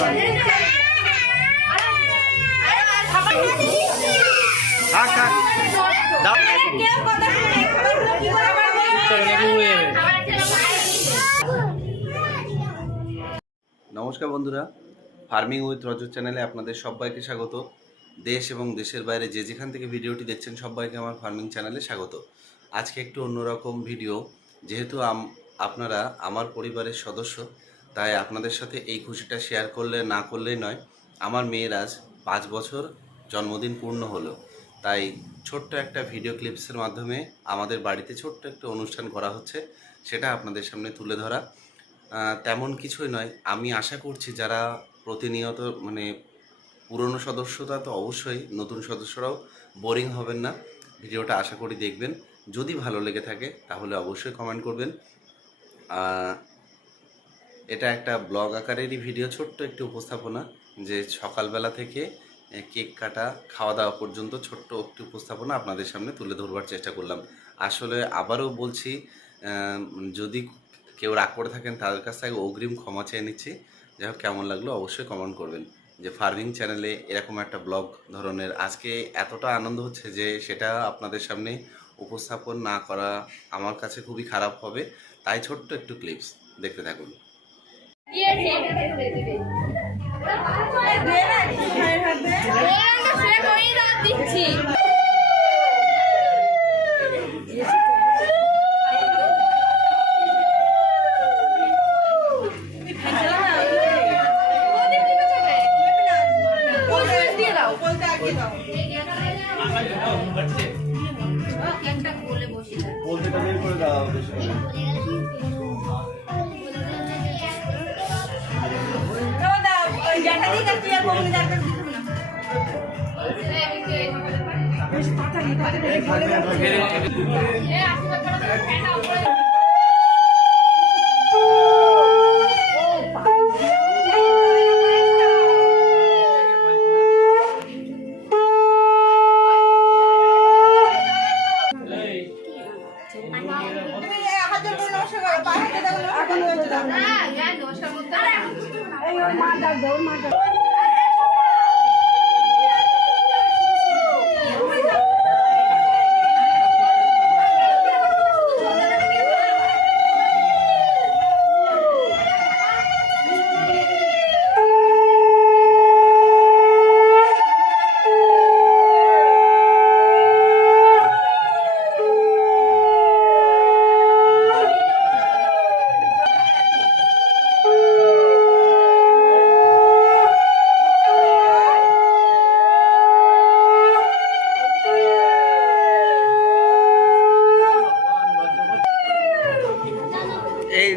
নমস্কার বন্ধুরা farming with রজত চ্যানেলে আপনাদের সবাইকে স্বাগত। দেশ এবং দেশের বাইরে যে যেখান থেকে ভিডিওটি দেখছেন, সবাইকে আমার ফার্মিং চ্যানেলে স্বাগত। আজকে একটু অন্যরকম ভিডিও যেহেতু আপনারা আমার পরিবারের সদস্য তাই আপনাদের সাথে এই খুশিটা শেয়ার করলে, না করলেই নয়। আমার মেয়ের আজ পাঁচ বছর জন্মদিন পূর্ণ হলো। তাই ছোট্ট একটা ভিডিও ক্লিপসের মাধ্যমে আমাদের বাড়িতে ছোট্ট একটা অনুষ্ঠান করা হচ্ছে, সেটা আপনাদের সামনে তুলে ধরা। তেমন কিছুই নয়। আমি আশা করছি যারা প্রতিনিয়ত মানে পুরনো সদস্যতা তো অবশ্যই, নতুন সদস্যরাও বোরিং হবেন না। ভিডিওটা আশা করি দেখবেন। যদি ভালো লেগে থাকে, তাহলে অবশ্যই কমেন্ট করবেন। এটা একটা ব্লগ আকারেরই ভিডিও, ছোট্ট একটি উপস্থাপনা যে সকালবেলা থেকে কেক কাটা খাওয়া দাওয়া পর্যন্ত ছোট্ট একটি উপস্থাপনা আপনাদের সামনে তুলে ধরবার চেষ্টা করলাম। আসলে আবারও বলছি যদি কেউ রাগ করে থাকেন তাদের কাছ থেকে অগ্রিম ক্ষমা চেয়ে নিচ্ছি। যাই হোক, কেমন লাগল অবশ্যই কমেন্ট করবেন। যে ফার্মিং চ্যানেলে এরকম একটা ব্লগ ধরনের আজকে এতটা আনন্দ হচ্ছে যে সেটা আপনাদের সামনে উপস্থাপন না করা আমার কাছে খুবই খারাপ হবে। তাই ছোট্ট একটু ক্লিপস দেখতে থাকুন। দিচ্ছি এই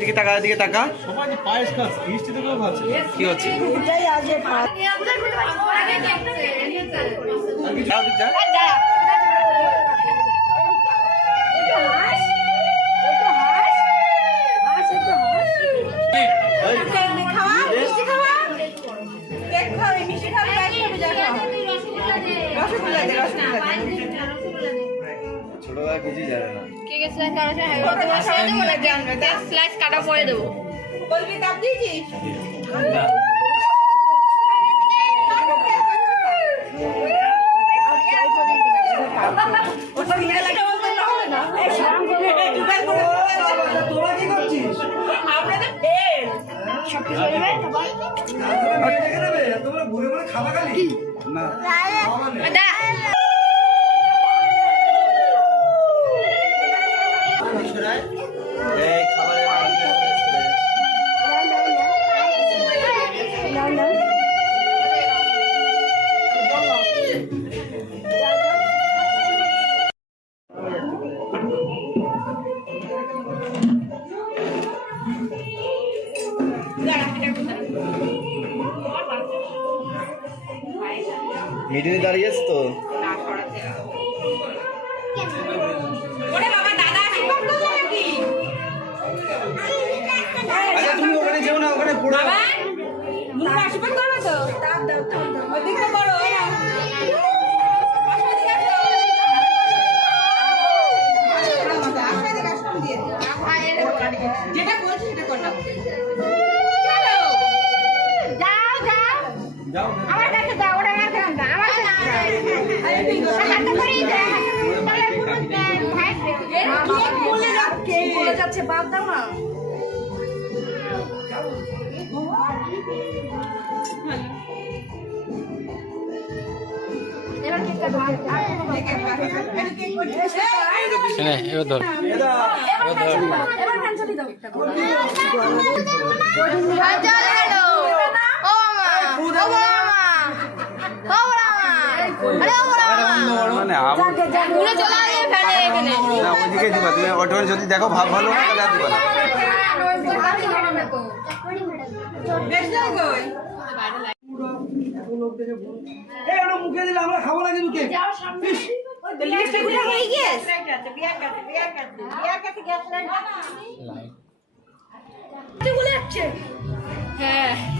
দিকে তাকা দিকে তাকা কি হচ্ছে? ছোটবেলা কিছুই জানে না। কেকের স্লাইস কাটা শেষ হয়ে কত বড় সবাই দেবো নাকি? কেক স্লাইস কাটা পরে দেবো। তোরা কি করছিস? রেখে তোমরা ঘুরে ঘুরে খাবা খালি? না। মিডিলে দাঁড়িয়েছ তো? কাছে দাও ওটা আমার কাছে দাও আমার কাছে দাও। হাতে করেই দে তাহলে পুরো ভাই বলে যাচ্ছে বাদ দাও না এবার কেক কাটো এবার ধর এবার হাঞ্জলি দাও। হাজার গেল যদি দেখো ভাব ভালো না তাহলে আর দিবা না। মুখে দিলে আমরা খাব না কিন্তু হ্যাঁ।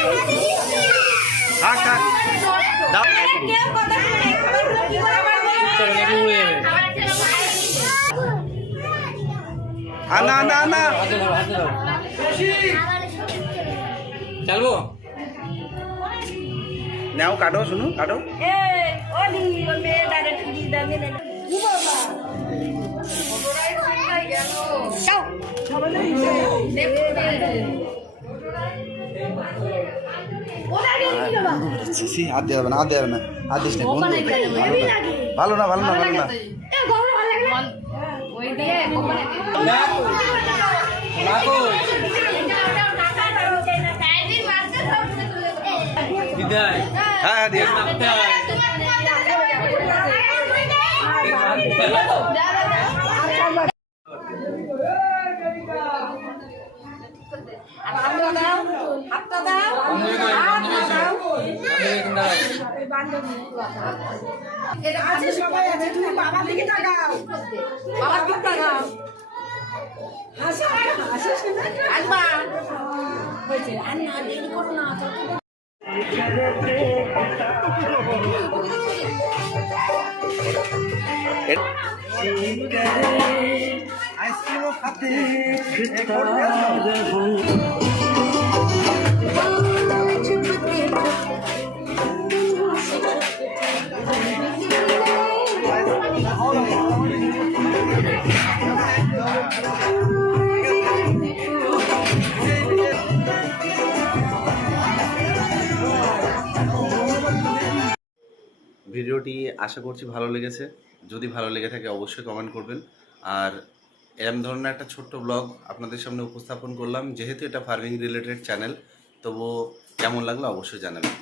না না থাক থাক দাও আর না না না চালবো নাও কাটো শুনো কাটো সি হাত দেওয়া হবে না হাত দেওয়া হবে না হাত দিস না ভালো না ভালো না ভালো না দিয়ে হ্যাঁ হ্যাঁ দিয়ে আছে সবাই আছে তুমি বাবার দিকে তাকাও বাবার দিকে তাকাও হাসা হাসা আনবা হয়েছে আইসক্রিমও খাতে ভিডিওটি আশা করছি ভালো লেগেছে। যদি ভালো লেগে থাকে অবশ্যই কমেন্ট করবেন। আর এরম ধরনের একটা ছোট্ট ব্লগ আপনাদের সামনে উপস্থাপন করলাম। যেহেতু এটা ফার্মিং রিলেটেড চ্যানেল তবুও কেমন লাগল অবশ্যই জানাবেন।